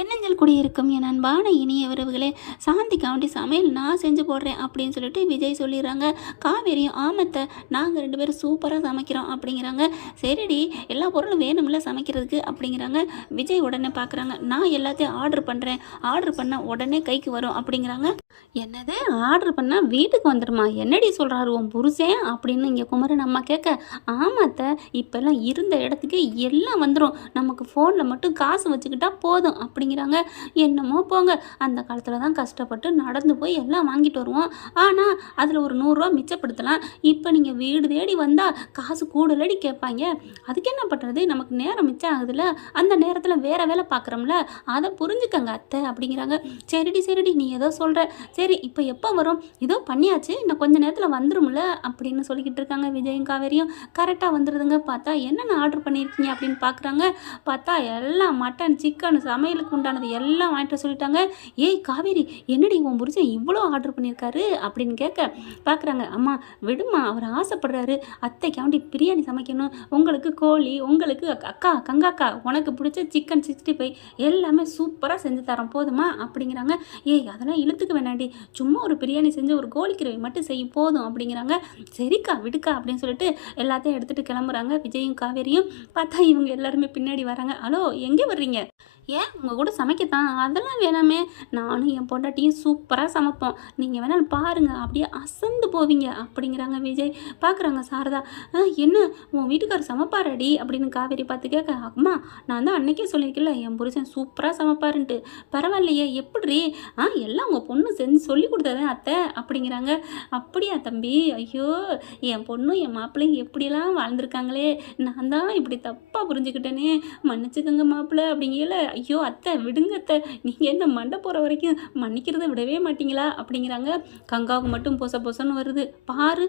எண்ணஞ்சல் குடியிருக்கும் என் அன்பான இனிய உறவுகளே, சாந்திக்காண்டி சமையல் நான் செஞ்சு போடுறேன் அப்படின்னு சொல்லிட்டு விஜய் சொல்லிடுறாங்க. காவேரியும் ஆமத்தை நாங்கள் 2 பேரும் சூப்பராக சமைக்கிறோம் அப்படிங்கிறாங்க. சரிடி, எல்லா பொருளும் வேணும்ல சமைக்கிறதுக்கு அப்படிங்கிறாங்க. விஜய் உடனே பார்க்குறாங்க, நான் எல்லாத்தையும் ஆர்டர் பண்ணுறேன், ஆர்டர் பண்ணால் உடனே கைக்கு வரும் அப்படிங்கிறாங்க. என்னது ஆர்டர் பண்ணால் வீட்டுக்கு வந்துடுமா? என்னடி சொல்கிறாரு உன் புருஷன் அப்படின்னு இங்கே குமரன் அம்மா கேட்க, ஆமாத்த இப்போல்லாம் இருந்த இடத்துக்கு எல்லாம் வந்துடும், நமக்கு ஃபோனில் மட்டும் காசு வச்சுக்கிட்டா போதும் அப்படிங்கிறாங்க. என்னமோ போங்க, அந்த காலத்தில் தான் கஷ்டப்பட்டு நடந்து போய் எல்லாம் வாங்கிட்டு வருவோம். ஆனால் அதில் ஒரு 100 ரூபா மிச்சப்படுத்தலாம். இப்போ நீங்கள் வீடு தேடி வந்தால் காசு கூடுதலடி கேட்பாங்க. அதுக்கு என்ன பண்ணுறது, நமக்கு நேரம் மிச்சம் ஆகுதுல்ல, அந்த நேரத்தில் வேறு வேலை பார்க்குறோம்ல, அதை புரிஞ்சுக்கங்க அத்தை அப்படிங்கிறாங்க. சரிடி நீ ஏதோ சொல்கிற, சரி இப்போ எப்போ வரும்? இதோ பண்ணியாச்சு, இன்னும் கொஞ்சம் நேரத்தில் வந்துடும்ல அப்படின்னு சொல்லிக்கிட்டு இருக்காங்க. விஜயும் காவேரியும் கரெக்டாக வந்துடுதுங்க. பார்த்தா என்னென்ன ஆர்டர் பண்ணியிருக்கீங்க அப்படின்னு பார்க்குறாங்க. பார்த்தா எல்லாம் மட்டன் சிக்கன் சமையலுக்கு உண்டானது எல்லாம் வாங்கிட்டு சொல்லிட்டாங்க. ஏய் காவேரி, என்னடி உன் புருஷன் இவ்வளோ ஆர்டர் பண்ணியிருக்காரு அப்படின்னு கேட்க பார்க்குறாங்க. அம்மா விடுமா, அவர் ஆசைப்படுறாரு, அத்தைக்காண்டி பிரியாணி சமைக்கணும், உங்களுக்கு கோழி, உங்களுக்கு அக்கா கங்காக்கா உனக்கு பிடிச்ச சிக்கன் 65 எல்லாமே சூப்பராக செஞ்சு தரோம் போதுமா அப்படிங்கிறாங்க. ஏய் அதெல்லாம் இழுத்துக்க வேணாண்டி, சும்மா ஒரு பிரியாணி செஞ்சு ஒரு கோழி கிரேவி மட்டும் செய்யும் போதும் அப்படிங்கிறாங்க. சரிக்கா விடுக்கா அப்படின்னு சொல்லிட்டு எல்லாத்தையும் எடுத்துகிட்டு கிளம்புறாங்க. விஜயும் காவேரியும். பார்த்தா இவங்க எல்லாருமே பின்னாடி வராங்க. ஹலோ எங்கே வர்றீங்க? ஏன் உங்கள் கூட சமைக்கத்தான், அதெல்லாம் வேணாமே, நானும் என் பொண்டாட்டியும் சூப்பராக சமைப்போம், நீங்கள் வேணாலும் பாருங்கள், அப்படியே அசந்து போவீங்க அப்படிங்கிறாங்க. விஜய் பார்க்குறாங்க. சாரதா, என்ன உன் வீட்டுக்காரர் சமைப்பாரடி அப்படின்னு காவேரி பார்த்து கேட்க, அம்மா நான் தான் அன்னைக்கே சொல்லியிருக்கல என் புருஷன் சூப்பராக சமைப்பாருன்ட்டு. பரவாயில்லையே எப்படி? எல்லாம் உங்கள் பொண்ணு செஞ்சு சொல்லி கொடுத்ததேன் அத்தை அப்படிங்கிறாங்க. அப்படியா தம்பி, ஐயோ என் பொண்ணும் என் மாப்பிள்ளையும் எப்படியெல்லாம் வாழ்ந்துருக்காங்களே, நான் தான் இப்படி தப்பாக புரிஞ்சுக்கிட்டேனே, மன்னிச்சுக்கோங்க மாப்பிள்ளை அப்படிங்கல. ஐயோ அத்தை விடுங்க அத்தை, நீங்கள் என்ன மண்டை போகிற வரைக்கும் மன்னிக்கிறத விடவே மாட்டீங்களா அப்படிங்கிறாங்க. கங்காவுக்கு மட்டும் பொசன்னு வருது. பாரு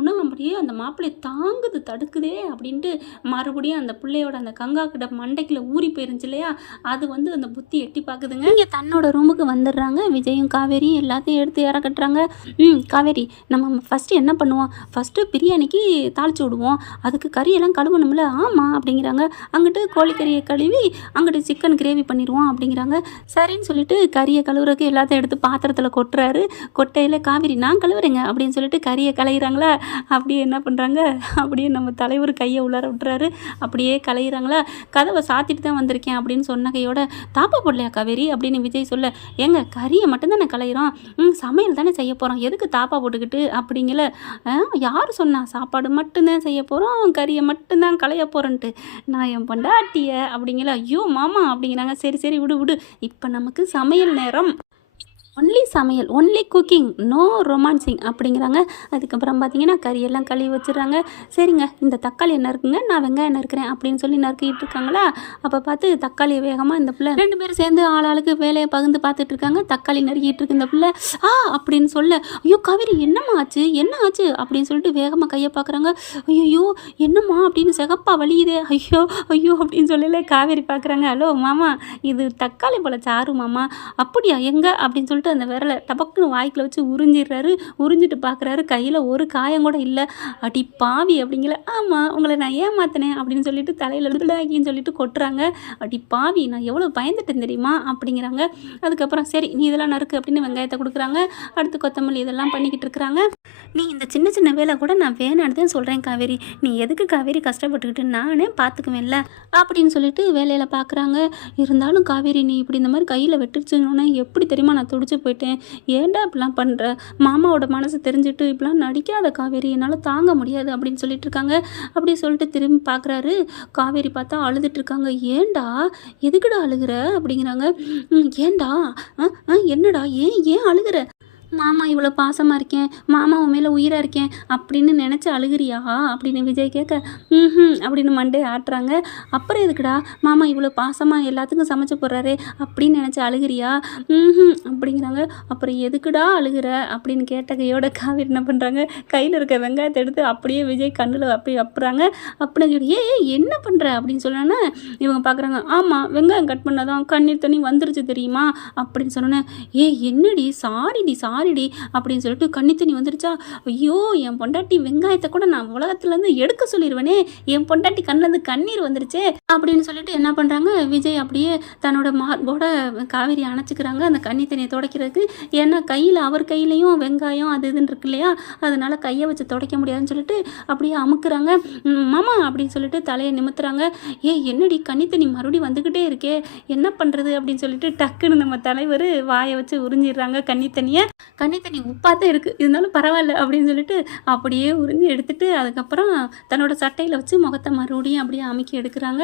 உணவு அப்படியே அந்த மாப்பிள்ளை தாங்குது தடுக்குதே அப்படின்ட்டு மறுபடியும் அந்த பிள்ளையோட அந்த கங்கா கிட்ட மண்டைக்குள்ள ஊறி போயிருந்துச்சு இல்லையா, அது வந்து அந்த புத்தி எட்டி பார்க்குதுங்க. இங்கே தன்னோட ரூமுக்கு வந்துடுறாங்க. விஜயும் காவேரியும் எல்லாத்தையும் எடுத்து இறக்கட்டுறாங்க. காவேரி, நம்ம ஃபஸ்ட்டு என்ன பண்ணுவோம், ஃபஸ்ட்டு பிரியாணிக்கு தாளித்து விடுவோம், அதுக்கு கறியெல்லாம் கழுவணும்ல. ஆமாம் அப்படிங்கிறாங்க. அங்கிட்டு கோழிக்கறியை கழுவி அங்கிட்டு சிக்கன் கிரேவி பண்ணிடுவோம் அப்படிங்கிறாங்க. சரின்னு சொல்லிட்டு கறியை கழுவுறதுக்கு எல்லாத்தையும் எடுத்து பாத்திரத்தில் கொட்டுறாரு. கொட்டையில் காவேரி நான் கழுவுறேங்க அப்படின்னு சொல்லிட்டு கறியை களையிறாங்களா. அப்படியே என்ன பண்ணுறாங்க, அப்படியே நம்ம தலைவர் கையை உள்ளார விட்டுறாரு. அப்படியே களையிறாங்களா. கதவை சாத்திட்டு தான் வந்திருக்கேன் அப்படின்னு சொன்ன கையோட, தாப்பா போடலையா காவேரி அப்படின்னு விஜய் சொல்ல, ஏங்க கறியை மட்டும்தான் நான் களையிறோம், சமையல் தானே செய்ய போகிறோம், எதுக்கு தாப்பா போட்டுக்கிட்டு அப்படிங்கல. யார் சொன்னா சாப்பாடு மட்டும்தான் செய்ய போகிறோம், கறியை மட்டும்தான் களைய போகிறேன்ட்டு, நான் என் பொண்டாட்டிய அப்படிங்கல. ஐயோ மாமா அப்படிங்கிறாங்க. சரி விடு, இப்போ நமக்கு சமையல் நேரம், ஒன்லி சமையல், ஒன்லி குக்கிங், நோ ரொமான்சிங் அப்படிங்கிறாங்க. அதுக்கப்புறம் பார்த்தீங்கன்னா கறியெல்லாம் கழுவி வச்சுடுறாங்க. சரிங்க இந்த தக்காளி என்ன இருக்குங்க, நான் வெங்காயம் நறுக்கிறேன் அப்படின்னு சொல்லி நறுக்கிட்டு இருக்காங்களா. அப்போ பார்த்து தக்காளியை வேகமாக இந்த பிள்ளை 2 பேரும் சேர்ந்து ஆளாளுக்கு வேலையை பகிர்ந்து பார்த்துட்டு இருக்காங்க. தக்காளி நறுக்கிட்டு இருக்கு இந்த பிள்ளை. அப்படின்னு சொல்ல, ஐயோ காவேரி என்னம்மா ஆச்சு, என்ன ஆச்சு அப்படின்னு சொல்லிட்டு வேகமாக கையை பார்க்குறாங்க. ஐயோ என்னம்மா அப்படின்னு சிகப்பா வலியுதே, ஐயோ அப்படின்னு சொல்லல. காவேரி பார்க்குறாங்க. ஹலோ மாமா, இது தக்காளி பழ சாறு மாமா. அப்படியா எங்க அப்படின்னு சொல்லிட்டு அந்த விரலை டபக்குன்னு வாய்க்கில் வச்சு உறிஞ்சிடுறாரு. உறிஞ்சிட்டு பார்க்குறாரு, கையில் ஒரு காயம் கூட இல்லை. அடி பாவி அப்படிங்கல. ஆமாம் உங்களை நான் ஏமாத்தினேன் அப்படின்னு சொல்லிட்டு தலையில் எழுதுலாக்கின்னு சொல்லிட்டு கொட்டுறாங்க. அடி பாவி, நான் எவ்வளோ பயந்துட்டேன் தெரியுமா அப்படிங்கிறாங்க. அதுக்கப்புறம் சரி நீ இதெல்லாம் நறுக்கு அப்படின்னு வெங்காயத்தை கொடுக்குறாங்க. அடுத்து கொத்தமல்லி இதெல்லாம் பண்ணிக்கிட்டு இருக்கிறாங்க. நீ இந்த சின்ன வேலை கூட நான் வேணான்னு தான் சொல்கிறேன் காவேரி, நீ எதுக்கு காவேரி கஷ்டப்பட்டுக்கிட்டு, நானே பார்த்துக்குவேன்ல அப்படின்னு சொல்லிட்டு வேலையில் பார்க்குறாங்க. இருந்தாலும் காவேரி நீ இப்படி இந்த மாதிரி கையில் வெட்டுச்சுன்னொன்னே எப்படி தெரியுமா நான் துடிச்சு போயிட்டேன், ஏன்டா இப்படிலாம் பண்ணுற, மாமாவோட மனசு தெரிஞ்சுட்டு இப்படிலாம் நடிக்காத காவேரி, என்னால் தாங்க முடியாது அப்படின்னு சொல்லிட்டு இருக்காங்க. அப்படி சொல்லிட்டு திரும்பி பார்க்குறாரு. காவேரி பார்த்தா அழுதுட்டு இருக்காங்க. ஏன்டா எதுக்குடா அழுகிற அப்படிங்கிறாங்க. ஏன்டா என்னடா ஏன் அழுகிற, மாமா இவ்வளோ பாசமாக இருக்கேன், மாமா உன் மேலே உயிராக இருக்கேன் அப்படின்னு நினச்சி அழுகிறியா அப்படின்னு விஜய் கேட்க, அப்படின்னு மண்டே ஆட்டுறாங்க. அப்புறம் எதுக்குடா மாமா இவ்வளோ பாசமாக எல்லாத்துக்கும் சமைச்சு போடுறாரு அப்படின்னு நினச்சி அழுகிறியா அப்படிங்கிறாங்க. அப்புறம் எதுக்குடா அழுகிற அப்படின்னு கேட்ட கையோட காவேரி என்ன பண்ணுறாங்க, கையில் இருக்க வெங்காயத்தை எடுத்து அப்படியே விஜய் கண்ணில் அப்படியே அப்புறாங்க. அப்படின்னு என்ன பண்ணுற அப்படின்னு சொன்னோன்னே இவங்க பார்க்குறாங்க. ஆமாம் வெங்காயம் கட் பண்ணாதான் கண்ணீர் தண்ணி வந்துருச்சு தெரியுமா அப்படின்னு சொன்னோன்னே, என்னடி சாரிடி சாரிடி அப்படின்னு சொல்லிட்டு கண்ணி வந்துருச்சா, ஐயோ என் பொண்டாட்டி வெங்காயத்தை கூட நான் உலகத்துலேருந்து எடுக்க சொல்லிடுவேனே, என் பொண்டாட்டி கண்ணிலேருந்து கண்ணீர் வந்துருச்சே அப்படின்னு சொல்லிட்டு என்ன பண்ணுறாங்க, விஜய் அப்படியே தன்னோட மார்போட காவேரி அணைச்சிக்கிறாங்க அந்த கண்ணி தண்ணியை துடைக்கிறதுக்கு. ஏன்னா கையில் அவர் கையிலையும் வெங்காயம் அது இதுன்னு இருக்கு இல்லையா, அதனால கையை வச்சு துடைக்க முடியாதுன்னு சொல்லிட்டு அப்படியே அமுக்குறாங்க. மாமா அப்படின்னு சொல்லிட்டு தலையை நிமித்துறாங்க. என்னடி கண்ணி தண்ணி மறுபடியும் வந்துக்கிட்டே இருக்கே, என்ன பண்ணுறது அப்படின்னு சொல்லிட்டு டக்குன்னு நம்ம தலைவர் வாயை வச்சு உறிஞ்சிடுறாங்க கண்ணி தண்ணியை. கண்ணி தண்ணி உப்பாக தான் இருக்குது, இருந்தாலும் பரவாயில்ல அப்படின்னு சொல்லிட்டு அப்படியே உறிஞ்சி எடுத்துட்டு அதுக்கப்புறம் தன்னோட சட்டையில் வச்சு முகத்தை மறுபடியும் அப்படியே அமுக்கி எடுக்கிறாங்க.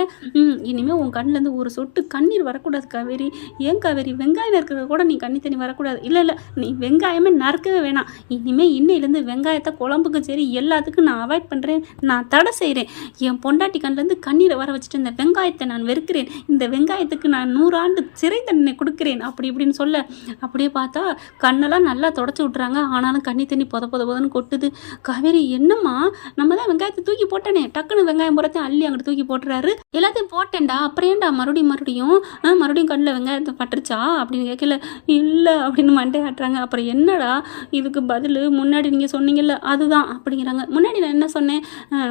இனிமேல் உன் கண்ணிலேருந்து ஒரு சொட்டு கண்ணீர் வரக்கூடாது காவேரி. ஏன் காவேரி, வெங்காயம் நறுக்கிறது கூட நீ கண்ணி தண்ணி வரக்கூடாது. இல்லை நீ வெங்காயமே நறுக்கவே வேணாம். இனிமேல் இன்னையிலேருந்து வெங்காயத்தை குழம்புக்கு சரி எல்லாத்துக்கும் நான் அவாய்ட் பண்ணுறேன், நான் தடை செய்கிறேன். என் பொண்டாட்டி கண்ணிலேருந்து கண்ணீரை வர வச்சுட்டு இந்த வெங்காயத்தை நான் வெறுக்கிறேன், இந்த வெங்காயத்துக்கு நான் 100 ஆண்டு சிறை தண்டனை கொடுக்குறேன் அப்படி இப்படின்னு சொல்ல அப்படியே பார்த்தா கண்ணெல்லாம் நல்லா தொடச்சி விட்றாங்க. ஆனாலும் கண்ணி தண்ணி பொதன்னு கொட்டுது. காவேரி என்னம்மா, நம்ம தான் வெங்காயத்தை தூக்கி போட்டேனே, டக்குன்னு வெங்காயம் புறத்தையும் அள்ளி அங்கிட்டு தூக்கி போட்டுறாரு. எல்லாத்தையும் போட்டேன்டா, அப்புறம் ஏன்டா மறுபடியும் கண்ணில் வெங்காயத்தை பட்டுருச்சா அப்படின்னு கேட்கல. இல்லை அப்படின்னு மண்டே ஆட்டுறாங்க. அப்புறம் என்னடா இதுக்கு பதில், முன்னாடி நீங்கள் சொன்னீங்கல்ல அதுதான் அப்படிங்கிறாங்க. முன்னாடி நான் என்ன சொன்னேன்,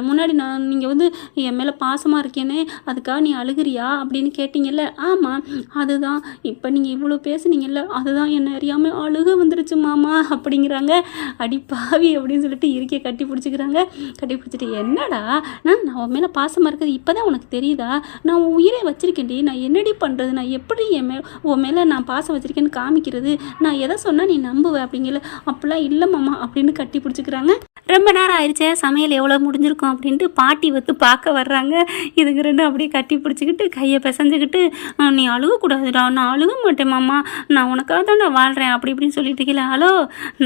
முன்னாடி நீங்கள் என் மேலே பாசமாக இருக்கேனே அதுக்காக நீ அழுகிறியா அப்படின்னு கேட்டீங்கல்ல, ஆமாம் அதுதான். இப்போ நீங்கள் இவ்வளோ பேசுனீங்கல்ல அதுதான் என்ன அறியாமல் அழுக வந்துருச்சு மாமா அப்படிங்கிறாங்க. அடி பாவி அப்படின்னு சொல்லிட்டு இருக்கையை கட்டி பிடிச்சிக்கிறாங்க. கட்டி பிடிச்சிட்டு என்னடா நான் உன் மேலே பாசமாக இருக்கிறது இப்போ தான் உனக்கு தெரியுதா, நான் உன் உயிரை வச்சிருக்கேன்டி, நான் என்னடி பண்ணுறது, நான் எப்படி உன் மேலே நான் பாசம் வச்சிருக்கேன்னு காமிக்கிறது, நான் எதை சொன்னால் நீ நம்புவேன் அப்படிங்கல. அப்படிலாம் இல்லை மாமா அப்படின்னு கட்டி பிடிச்சிக்கிறாங்க. ரொம்ப நேரம் ஆயிடுச்சே, சமையல் எவ்வளோ முடிஞ்சிருக்கும் அப்படின்ட்டு பாட்டி பார்க்க வர்றாங்க. இதுக்கு ரெண்டும் அப்படியே கட்டி பிடிச்சிக்கிட்டு கையை பிசைஞ்சுக்கிட்டு, நீ அழுகக்கூடாதுடா, நான் அழுக மாட்டேன் மாமா, நான் உனக்காக தான் நான் வாழ்கிறேன் அப்படி இப்படின்னு சொல்லிட்டு இருக்கல. ஹலோ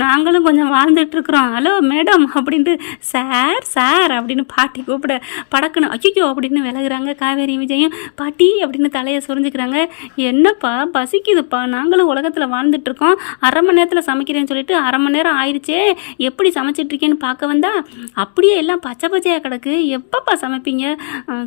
நாங்களும் கொஞ்சம் வாழ்ந்துட்டுருக்குறோம், ஹலோ மேடம் அப்படின்ட்டு சார் அப்படின்னு பாட்டி கூப்பிட படக்குன்னு ஐயோ அப்படின்னு விலகுறாங்க காவேரி விஜயும். பாட்டி அப்படின்னு தலையை சொரிஞ்சுக்கிறாங்க. என்னப்பா பசிக்குதுப்பா, நாங்களும் உலகத்தில் வாழ்ந்துட்டுருக்கோம், அரை மணி நேரத்தில் சமைக்கிறேன்னு சொல்லிட்டு அரை மணி நேரம் ஆயிடுச்சே, எப்படி சமைச்சிட்ருக்கேன்னு பார்க்க வந்தா அப்படியே எல்லாம் பச்சையாக கிடக்கு, எப்பப்பா சமைப்பீங்க?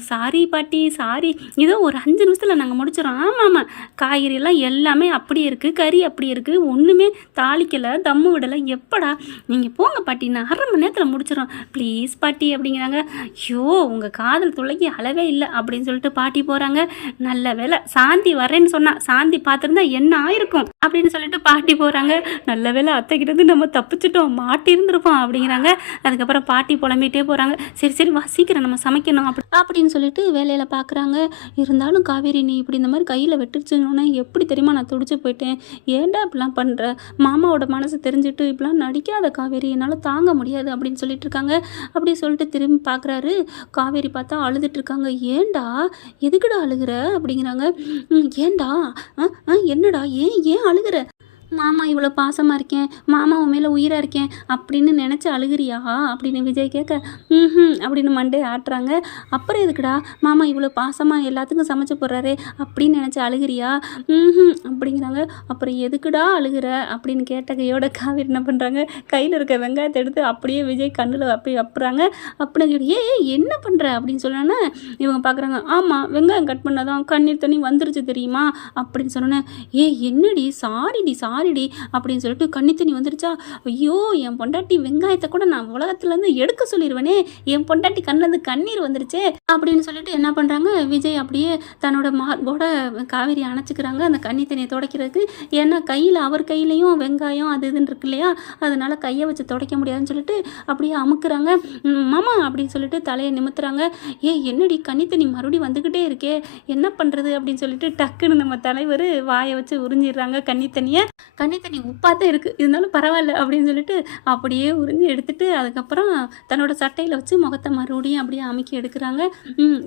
சாரி பாட்டி சாரி, இதோ ஒரு 5 நிமிஷத்தில் நாங்கள் முடிச்சிடறோம். ஆமாம் காய்கறியெல்லாம் எல்லாமே அப்படியே இருக்குது, கறி அப்படியே இருக்குது, ஒன்றுமே தாளிக்கலை தம்மு விடலை, எப்படா நீங்கள் போங்க பாட்டி, நான் அரை மணி நேரத்தில் முடிச்சிடறோம் ப்ளீஸ் பாட்டி அப்படிங்கிறாங்க. ஐயோ உங்கள் காதல் துளைக்கு அளவே இல்லை அப்படின்னு சொல்லிட்டு பாட்டி போகிறாங்க. நல்ல வேலை சாந்தி வரேன்னு சொன்னா, சாந்தி பார்த்துருந்தா என்ன ஆயிருக்கும் அப்படின்னு சொல்லிட்டு பாட்டி போகிறாங்க. நல்ல வேலை அத்தைக்கிட்டேருந்து நம்ம தப்பிச்சிட்டோம், மாட்டிருந்துருப்போம் அப்படிங்கிறாங்க. அதுக்கப்புறம் பாட்டி புலம்பிகிட்டே போகிறாங்க. சரி வா சீக்கிரம் நம்ம சமைக்கணும் அப்படின்னு சொல்லிட்டு வேலையில் பார்க்குறாங்க. இருந்தாலும் காவேரி நீ இப்படி இந்த மாதிரி கையில் வெட்டுச்சுன்னொன்னே எப்படி தெரியுமா நான் துடிச்சு போயிட்டேன், ஏன்டா இப்படிலாம் பண்ணுற, மாமாவோட மனசு தெரிஞ்சுட்டு இப்படிலாம் நடிக்காத காவேரி, என்னால் தாங்க முடியாது அப்படின்னு சொல்லிட்டு இருக்காங்க. அப்படி சொல்லிட்டு திரும்பி பார்க்குறாரு. காவேரி பார்த்தா அழுதுட்டு இருக்காங்க. ஏன்டா எதுக்குடா அழுகிற அப்படிங்கிறாங்க. ஏன்டா என்னடா ஏன் அழுகிற, மாமா இவ்வளோ பாசமாக இருக்கேன், மாமா உன் மேலே உயிராக இருக்கேன் அப்படின்னு நினச்சி அழுகிறியா அப்படின்னு விஜய் கேட்க அப்படின்னு மண்டே ஆட்டுறாங்க. அப்புறம் எதுக்குடா மாமா இவ்வளோ பாசமாக எல்லாத்துக்கும் சமைச்சு போடுறாரு அப்படின்னு நினச்சி அழுகிறியா அப்படிங்கிறாங்க. அப்புறம் எதுக்குடா அழுகிற அப்படின்னு கேட்ட கையோட காவேரி என்ன பண்ணுறாங்க, கையில் இருக்க வெங்காயத்தை எடுத்து அப்படியே விஜய் கண்ணில் அப்படி அப்புறாங்க. அப்படின்னு என்ன பண்ணுற அப்படின்னு சொன்னோன்னே இவங்க பார்க்குறாங்க. ஆமாம் வெங்காயம் கட் பண்ணாதான் கண்ணீர் தண்ணி வந்துருச்சு தெரியுமா அப்படின்னு சொன்னோன்னே, என்னடி சாரிடி அப்படின்னு சொல்லிட்டு கண்ணி தண்ணி வந்துருச்சா, ஐயோ என் பொண்டாட்டி வெங்காயத்தை கூட நான் உலகத்துலேருந்து எடுக்க சொல்லிடுவேனே, என் பொண்டாட்டி கண்ணிலேருந்து கண்ணீர் வந்துருச்சே அப்படின்னு சொல்லிட்டு என்ன பண்ணுறாங்க, விஜய் அப்படியே தன்னோட மார்போட காவேரி அணைச்சிக்கிறாங்க அந்த கண்ணி தண்ணியை துடைக்கிறதுக்கு. ஏன்னா கையில் அவர் கையிலையும் வெங்காயம் அது இதுன்னு இருக்கு இல்லையா, அதனால கையை வச்சு துடைக்க முடியாதுன்னு சொல்லிட்டு அப்படியே அமுக்குறாங்க. மாமா அப்படின்னு சொல்லிட்டு தலையை நிமித்துறாங்க. என்னடி கண்ணி தண்ணி மறுபடியும் வந்துக்கிட்டே இருக்கே, என்ன பண்ணுறது அப்படின்னு சொல்லிட்டு டக்குன்னு நம்ம தலைவர் வாயை வச்சு உறிஞ்சிடுறாங்க கண்ணி தண்ணி உப்பாக தான் இருக்குது, இருந்தாலும் பரவாயில்ல அப்படின்னு சொல்லிட்டு அப்படியே உறிஞ்சி எடுத்துட்டு அதுக்கப்புறம் தன்னோட சட்டையில் வச்சு முகத்தை மறுபடியும் அப்படியே அமுக்கி எடுக்கிறாங்க.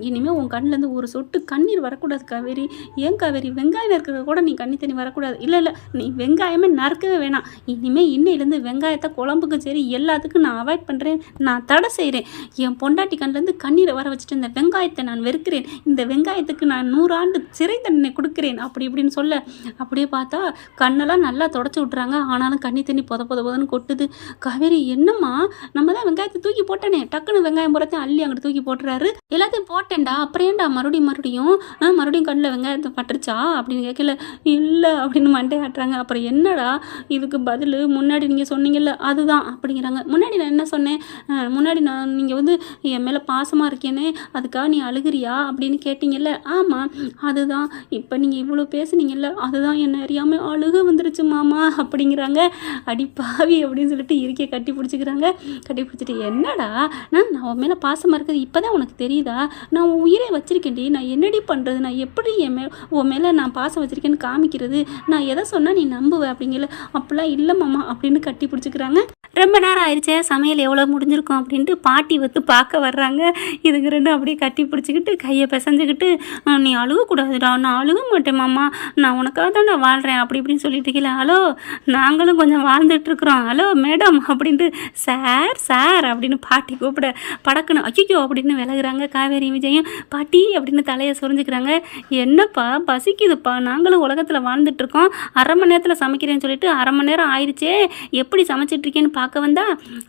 இனிமேல் உன் கண்ணிலேருந்து ஒரு சொட்டு கண்ணீர் வரக்கூடாது காவேரி. ஏன் காவேரி, வெங்காயம் நறுக்கிறது கூட நீ கண்ணி தண்ணி வரக்கூடாது. இல்லை நீ வெங்காயமே நறுக்கவே வேணாம். இனிமேல் இன்னையிலேருந்து வெங்காயத்தை குழம்புக்கு சரி எல்லாத்துக்கும் நான் அவாய்ட் பண்ணுறேன், நான் தடை செய்கிறேன். என் பொண்டாட்டி கண்ணிலேருந்து கண்ணீரை வர வச்சுட்டு இந்த வெங்காயத்தை நான் வெறுக்கிறேன், இந்த வெங்காயத்துக்கு நான் 100 ஆண்டு சிறை தண்டனை கொடுக்குறேன் அப்படி இப்படின்னு சொல்ல அப்படியே பார்த்தா கண்ணெல்லாம் நல்லா தொடச்சி விட்றாங்க. ஆனாலும் கண்ணி தண்ணி பொத பொத பொதன்னு கொட்டுது. காவேரி என்னம்மா நம்ம தான் வெங்காயத்தை தூக்கி போட்டேனே, டக்குன்னு வெங்காயம் புறத்தையும் அள்ளி அங்கிட்டு தூக்கி போட்டுறாரு. எல்லாத்தையும் போட்டேன்டா, அப்புறம் ஏன்டா மறுபடியும் கண்ணில் வெங்காயத்தை பட்டுருச்சா அப்படின்னு கேட்கல. இல்லை அப்படின்னு மண்டை ஆட்டுறாங்க. அப்புறம் என்னடா இதுக்கு பதில், முன்னாடி நீங்கள் சொன்னீங்கல்ல அதுதான் அப்படிங்கிறாங்க. முன்னாடி நான் என்ன சொன்னேன்? முன்னாடி நீங்கள் வந்து என் மேலே பாசமாக இருக்கேனே அதுக்காக நீ அழுகிறியா அப்படின்னு கேட்டீங்கல்ல. ஆமாம் அதுதான். இப்போ நீங்கள் இவ்வளோ பேசுனீங்கல்ல அதுதான் என்ன அறியாமல் அழுக வந்துருச்சு மாமா அப்படிங்கிறாங்க. அடி பாவி அப்படின்னு சொல்லிட்டு இருக்கையை கட்டி பிடிச்சிக்கிறாங்க. கட்டி பிடிச்சிட்டு என்னடா நான் உன் மேலே பாசமாக இருக்கிறது இப்போ தான் உனக்கு தெரியுதா? நான் உன் உயிரை வச்சிருக்கேன்டி, நான் என்னடி பண்ணுறது? நான் எப்படி உன் மேலே நான் பாசம் வச்சிருக்கேன்னு காமிக்கிறது? நான் எதை சொன்னால் நீ நம்புவேன் அப்படிங்கல. அப்படிலாம் இல்லை மாமா அப்படின்னு கட்டி பிடிச்சிக்கிறாங்க. ரொம்ப நேரம் ஆயிடுச்சே, சமையல் எவ்வளோ முடிஞ்சிருக்கும் அப்படின்ட்டு பாட்டி வந்து பார்க்க வர்றாங்க. இதுங்க ரெண்டும் அப்படியே கட்டி பிடிச்சிக்கிட்டு கையை பிசைஞ்சுக்கிட்டு, நீ அழுகக்கூடாதுடா, நான் அழுக மாட்டேன் மாமா, நான் உனக்காக தான் நான் வாழ்கிறேன் அப்படி இப்படின்னு சொல்லிட்டு இருக்கல. ஹலோ நாங்களும் கொஞ்சம் வாழ்ந்துட்டுருக்குறோம், ஹலோ மேடம் அப்படின்ட்டு சார் சார் அப்படின்னு பாட்டி கூப்பிட படக்குன்னு ஐயோ அப்படின்னு விலகுறாங்க. காவேரி விஜயும் பாட்டி அப்படின்னு தலையை சொரிஞ்சுக்கிறாங்க. என்னப்பா பசிக்குதுப்பா, நாங்களும் உலகத்தில் வாழ்ந்துட்டுருக்கோம், அரை மணி நேரத்தில் சமைக்கிறேன்னு சொல்லிட்டு அரை மணி நேரம் ஆயிடுச்சே, எப்படி சமைச்சிட்ருக்கேன்னு பார்க்க வந்தா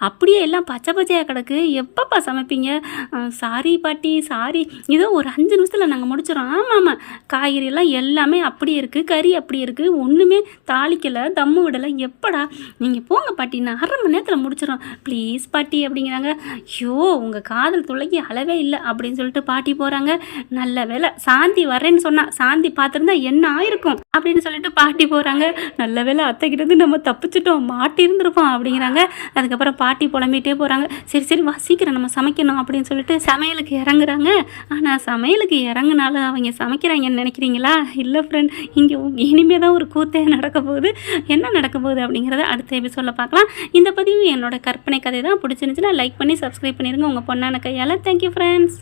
அப்படியே எல்லாம் பச்சை பச்சையாக கிடக்கு, எப்பப்பா சமைப்பீங்க? சாரி பாட்டி சாரி, இதோ ஒரு 5 நிமிஷத்தில் நாங்கள் முடிச்சிடறோம். ஆமாம் காய்கறியெல்லாம் எல்லாமே அப்படியே இருக்குது, கறி அப்படியே இருக்குது, ஒன்றுமே தாளிக்கலை தம்மு விடலை, எப்படா? நீங்கள் போங்க பாட்டி, நான் அரை மணி நேரத்தில் முடிச்சிடறோம் ப்ளீஸ் பாட்டி அப்படிங்கிறாங்க. ஐயோ உங்கள் காதல் துளைக்கு அளவே இல்லை அப்படின்னு சொல்லிட்டு பாட்டி போகிறாங்க. நல்ல வேலை சாந்தி வரேன்னு சொன்னா, சாந்தி பார்த்துருந்தா என்ன ஆயிருக்கும் அப்படின்னு சொல்லிட்டு பாட்டி போகிறாங்க. நல்ல வேலை அத்தைக்கிட்டேருந்து நம்ம தப்பிச்சிட்டோம், மாட்டி இருந்திருப்போம் அப்படிங்கிறாங்க. அதுக்கப்புறம் பாட்டி புலம்பிகிட்டே போகிறாங்க. சரி சரி வா சீக்கிரம் நம்ம சமைக்கணும் அப்படின்னு சொல்லிட்டு சமையலுக்கு இறங்குறாங்க. ஆனால் சமையலுக்கு இறங்குனாலும் அவங்க சமைக்கிறாங்கன்னு நினைக்கிறீங்களா? இல்லை ஃப்ரெண்ட், இங்கே இனிமே தான் ஒரு கூத்தே நடக்க போகுது. என்ன நடக்க போகுது அப்படிங்கிறத அடுத்த எபிசோடில் பார்க்கலாம். இந்த பதிவு என்னோட கற்பனை கதை தான். பிடிச்சிருந்துச்சுன்னா லைக் பண்ணி சப்ஸ்கிரைப் பண்ணிடுங்க உங்கள் பொண்ணான கையால். Thank you friends.